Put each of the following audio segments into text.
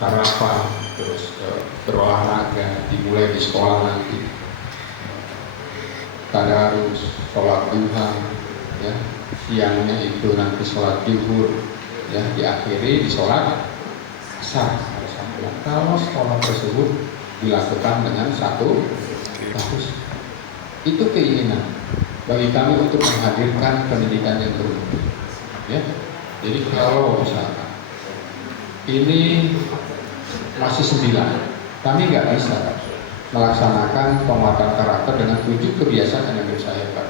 sarapan, terus berolahraga, dimulai di sekolah nanti, tadarus, sholat duha, ya, siangnya itu nanti sholat zuhur, ya, diakhiri di sholat asar. Kalau sekolah tersebut dilakukan dengan satu tahus, itu keinginan bagi kami untuk menghadirkan pendidikan yang bermutu, ya. Jadi kalau misalkan ini masih 9, kami nggak bisa melaksanakan penguatan karakter dengan 7 kebiasaan yang diusahakan.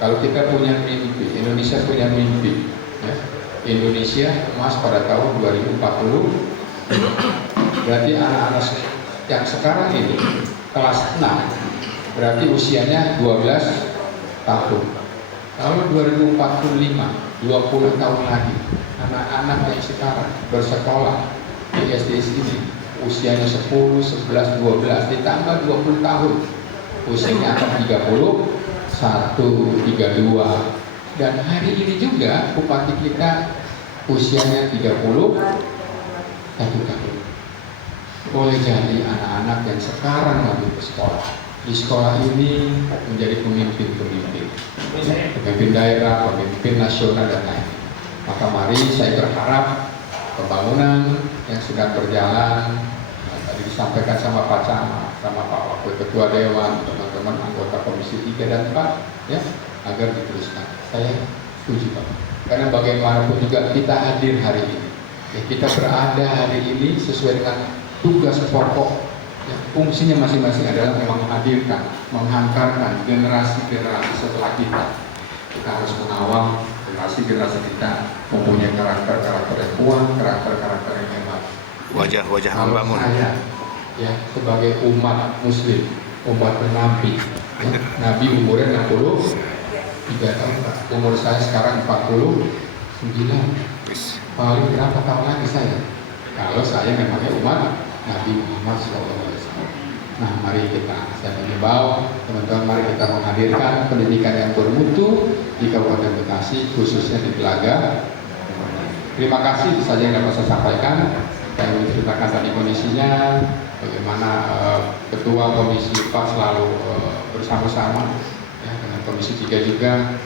Kalau kita punya mimpi, Indonesia punya mimpi, ya, Indonesia emas pada tahun 2040, berarti anak-anak yang sekarang ini kelas 6, berarti usianya 12 tahun. Kalau 2045, 20 tahun lagi, anak-anak yang sekarang bersekolah di SD ini usianya 10, 11, 12 ditambah 20 tahun, usianya akan 31, 32. Dan hari ini juga bupati kita usianya 31 tahun. Boleh jadi anak-anak yang sekarang lagi ke sekolah, di sekolah ini menjadi pemimpin daerah, pemimpin nasional dan lain. Maka mari saya berharap pembangunan yang sedang berjalan, tadi disampaikan sama Pak Camat, sama Pak Wakil Ketua Dewan, teman-teman anggota Komisi 3 dan 4, ya, agar diteruskan. Saya setuju Pak. Karena bagaimanapun juga kita hadir hari ini, ya, kita berada hari ini sesuai dengan tugas pokok, ya, fungsinya masing-masing adalah memang menghadirkan, menghantarkan generasi-generasi setelah kita. Kita harus mengawal generasi-generasi kita mempunyai karakter-karakter yang kuat, karakter-karakter yang hebat. Wajah-wajah membangun. Saya, ya, sebagai umat Muslim, umat Nabi, ya, Nabi umurnya 63 tahun, Pak. Umur saya sekarang 49. Paling berapa tahun lagi saya? Kalau saya memangnya umat Nabi Muhammad SAW. Nah, mari saya mengimbau teman-teman, mari kita menghadirkan pendidikan yang bermutu di Kabupaten Bekasi, khususnya di Telaga. Terima kasih, itu saja yang dapat saya sampaikan. Saya ingin ceritakan tadi kondisinya, bagaimana Ketua Komisi 4 selalu bersama-sama, ya, dengan Komisi 3 juga.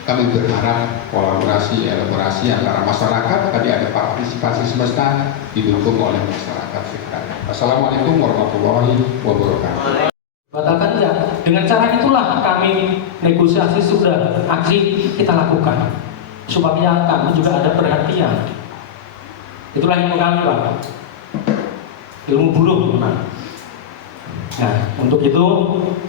Kami berharap kolaborasi, elaborasi antara masyarakat, tadi ada partisipasi semesta, didukung oleh masyarakat sekitar. Assalamualaikum warahmatullahi wabarakatuh. Batalkan ya, dengan cara itulah kami negosiasi sudah, aksi kita lakukan supaya kami juga ada perhatian. Itulah ilmu kami Pak, ilmu buruh. Nah, untuk itu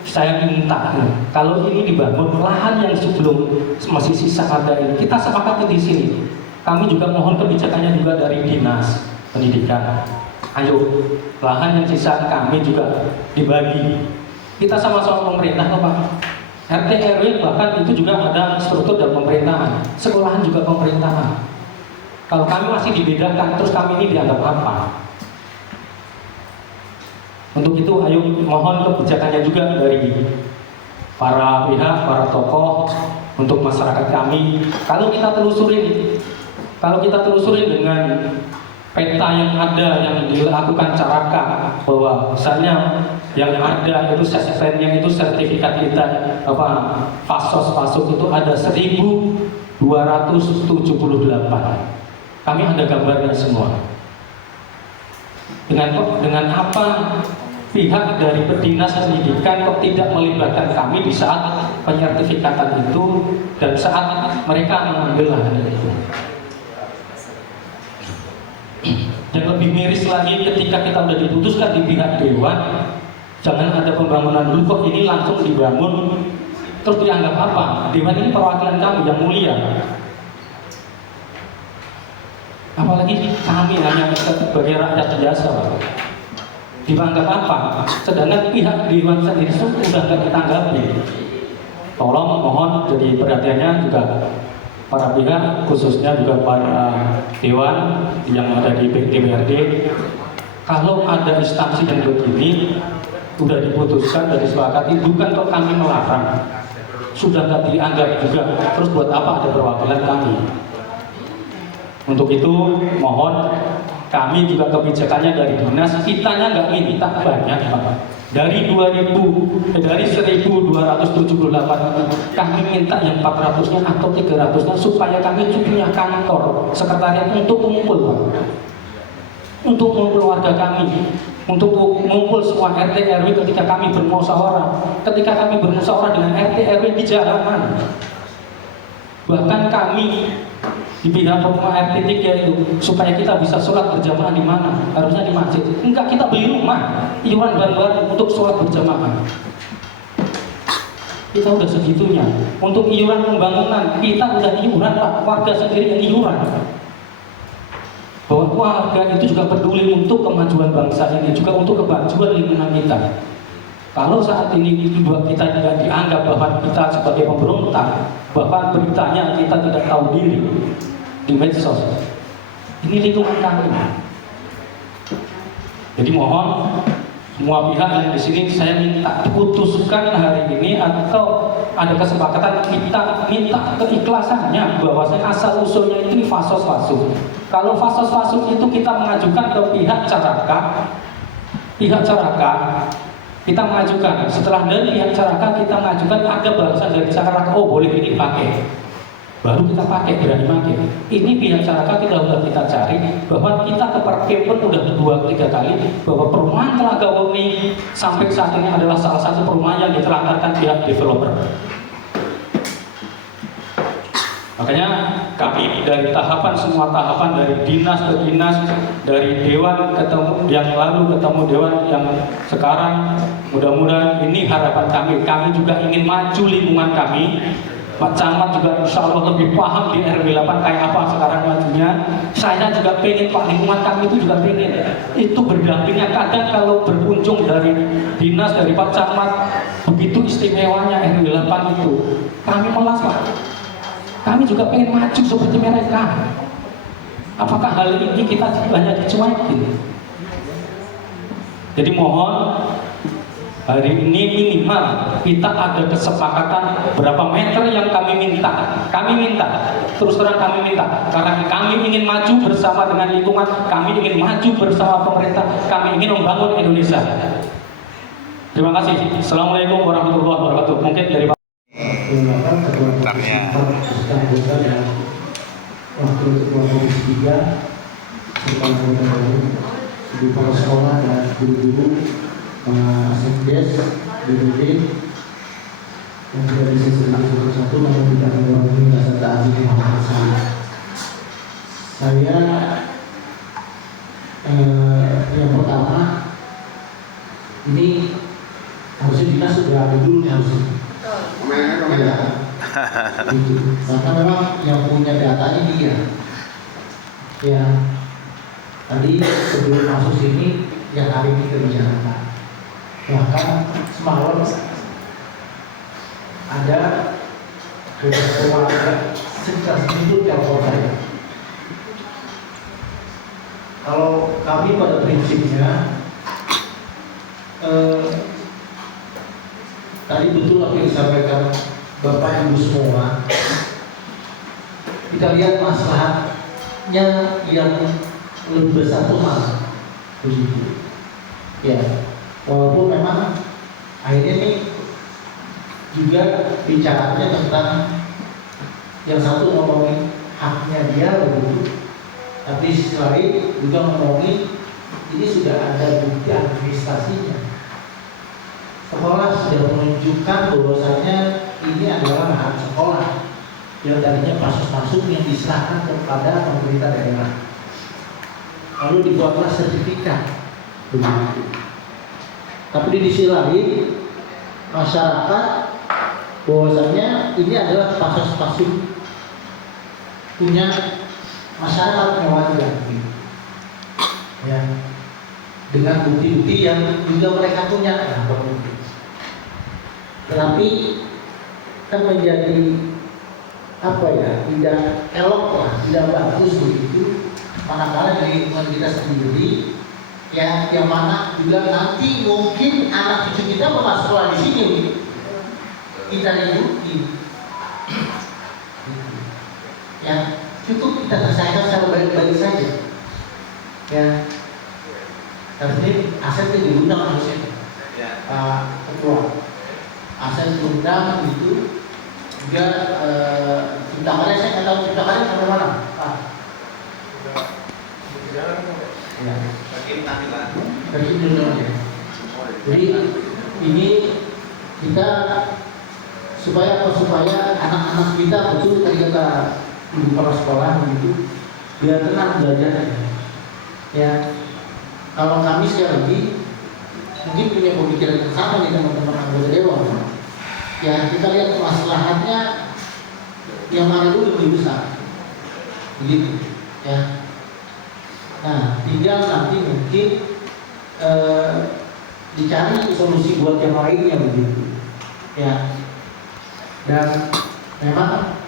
saya minta, kalau ini dibangun lahan yang sebelum masih sisa ada ini, kita sepakati di sini. Kami juga mohon kebijakannya juga dari dinas pendidikan. Ayo, lahan yang sisa kami juga dibagi. Kita sama-sama pemerintah, Pak. RT RW bahkan itu juga ada struktur dan pemerintahan. Sekolahan juga pemerintahan. Kalau kami masih dibedakan, terus kami ini dianggap apa? Untuk itu, ayo mohon kebijakannya juga dari para pihak, para tokoh untuk masyarakat kami. Kalau kita telusuri dengan peta yang ada yang dilakukan Caraka, bahwa misalnya yang ada itu SSN-nya itu sertifikat kita pasos itu ada 1.278. Kami ada gambarnya semua. Dengan apa pihak dari Dinas Pendidikan kok tidak melibatkan kami di saat penyertifikatan itu dan saat mereka mengambil lahan itu. Yang lebih miris lagi ketika kita sudah diputuskan di pihak Dewan, jangan ada pembangunan dulu, kok ini langsung dibangun terus dianggap apa? Dewan ini perwakilan kami yang mulia. Apalagi kami hanya sebagai rakyat biasa, dianggap apa? Sedangkan pihak Dewan sendiri sudah tidak ditanggapi. Tolong mohon jadi perhatiannya juga para pihak, khususnya juga para Dewan yang ada di DPRD. Kalau ada instansi yang begini sudah diputuskan dan disepakati, bukan kok kami melarang, sudah tidak dianggap juga, terus buat apa ada perwakilan kami? Untuk itu mohon Kami juga kebijakannya dari dinas, kitanya nggak minta banyak Pak. Dari 1.278 kami minta yang 400-nya atau 300-nya supaya kami punya kantor sekretariat untuk mengumpul Pak. Untuk mengumpul warga kami, untuk mengumpul semua RT RW ketika kami bermusyawarah, dengan RT RW di jalanan. Bahkan kami di pihak rumah RT 3 itu supaya kita bisa sholat berjamaah di mana? Harusnya di masjid. Enggak, kita beli rumah, iuran bareng-bareng untuk sholat berjamaah. Kita udah segitunya. Untuk iuran pembangunan kita udah iuran Pak, warga sendiri yang iuran. Bahwa warga itu juga peduli untuk kemajuan bangsa ini, juga untuk kemajuan lingkungan kita. Kalau saat ini kita tidak dianggap bahwa kita sebagai pemberontak, bahwa beritanya kita tidak tahu diri di medsos, ini lingkungan kami. Jadi mohon semua pihak yang di sini saya minta putuskan hari ini atau ada kesepakatan kita minta keikhlasannya bahwasanya asal usulnya itu fasos-fasus. Kalau fasos-fasus itu kita mengajukan ke pihak Caraka, kita mengajukan, setelah dari pihak Caraka kita mengajukan ada balasan dari Caraka, oh boleh ini pakai, baru kita pakai, berani pakai. Ini pihak Caraka sudah kita cari, bahwa kita ke Perkepun udah 2-3 kali, bahwa perumahan Telaga Murni sampai saat ini adalah salah satu perumahan yang ditelantarkan pihak developer. Makanya kami dari semua tahapan dari dinas ke dinas, dari dewan ketemu yang lalu ketemu dewan yang sekarang, mudah-mudahan ini harapan kami juga ingin maju lingkungan kami. Pak Camat juga insya Allah lebih paham di RW 8 kayak apa sekarang majunya. Saya juga pengen Pak, lingkungan kami itu juga pengen itu berdampingnya. Kadang kalau berkunjung dari dinas, dari Pak Camat, begitu istimewanya RW 8 itu, kami melas Pak. Kami juga pengen maju seperti mereka. Apakah hal ini kita hanya dicuekin? Jadi mohon hari ini minimal kita ada kesepakatan berapa meter yang kami minta. Terus terang kami minta, karena kami ingin maju bersama dengan lingkungan, kami ingin maju bersama pemerintah, kami ingin membangun Indonesia. Terima kasih. Assalamualaikum warahmatullahi wabarakatuh. Mungkin dari Pak. Bentarnya. Waktu ketua komisi 3 serta anggota baru di kepala sekolah dan guru-guru, Sekdes, BPD yang sudah bisa sedikit satu namun tidak mengurangi rasa ta'zim Muhammad saya. Yang pertama, ini harusnya dinas sudah ada dulu harusnya. Gitu. Karena memang yang punya datanya dia. Ya, tadi sebelum masuk sini yang hari ini kerjaan. Bahkan semalam ada keluarga sekitar itu telepon saya. Kalau kami pada prinsipnya tadi betul apa yang disampaikan Bapak Ibu semua, kita lihat masalahnya yang lebih besar itu mana begitu ya, walaupun memang akhirnya ini juga bicaranya tentang yang satu ngomongin haknya dia begitu, tapi sisi lain juga ngomongin ini sudah ada bukti administrasinya. Sekolah sudah menunjukkan bahwasanya ini adalah hak sekolah yang tadinya masuk yang diserahkan kepada pemerintah daerah. Lalu dibuatlah sertifikat begitu. Tapi di sisi lain masyarakat bahwasanya ini adalah pasus-pasus punya masyarakat warga ya, dengan bukti-bukti yang juga mereka punya. Tetapi kan menjadi apa ya, tidak elok lah, tidak bagus begitu. Manakala dari lingkungan kita sendiri ya, yang mana juga nanti mungkin anak cucu kita mau sekolah di sini, kita ikuti. Ya cukup kita selesaikan secara baik-baik saja. Ya, dan ini aset yang diundang harusnya Pak Ketua. Aset diundang itu juga cipta karya, saya nggak tahu cipta karya sampai mana Pak. Ya. Bagi dulu ya. Jadi ini kita supaya anak-anak kita betul tadi kata ibu kepala sekolah begitu, biar tenang belajarnya. Ya, kalau kami sekali lagi mungkin punya pemikiran yang sama nih teman-teman anggota dewan. Ya, kita lihat masalahnya yang mana dulu lebih besar, begitu. Ya. Nah, tinggal nanti mungkin dicari solusi buat yang lainnya begitu. Ya. Dan memang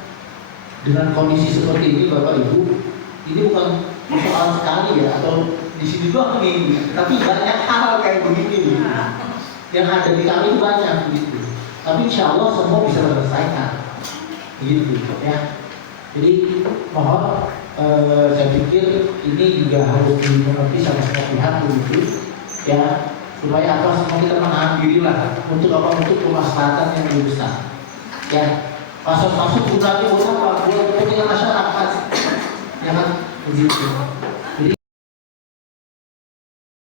dengan kondisi seperti ini Bapak Ibu, ini bukan persoalan sekali ya atau di sini doang nih, tapi banyak hal kayak begini yang ada di kami banyak begitu. Tapi insya Allah semua bisa terselesaikan, begitu ya. Jadi mohon saya pikir ini juga harus dimengerti sama semua pihak begitu ya, supaya apa semua kita menahan diri lah untuk apa, untuk kemaslahatan yang lebih besar ya. Masuk gunanya buat apa? Buat kepentingan masyarakat ya kan, begitu.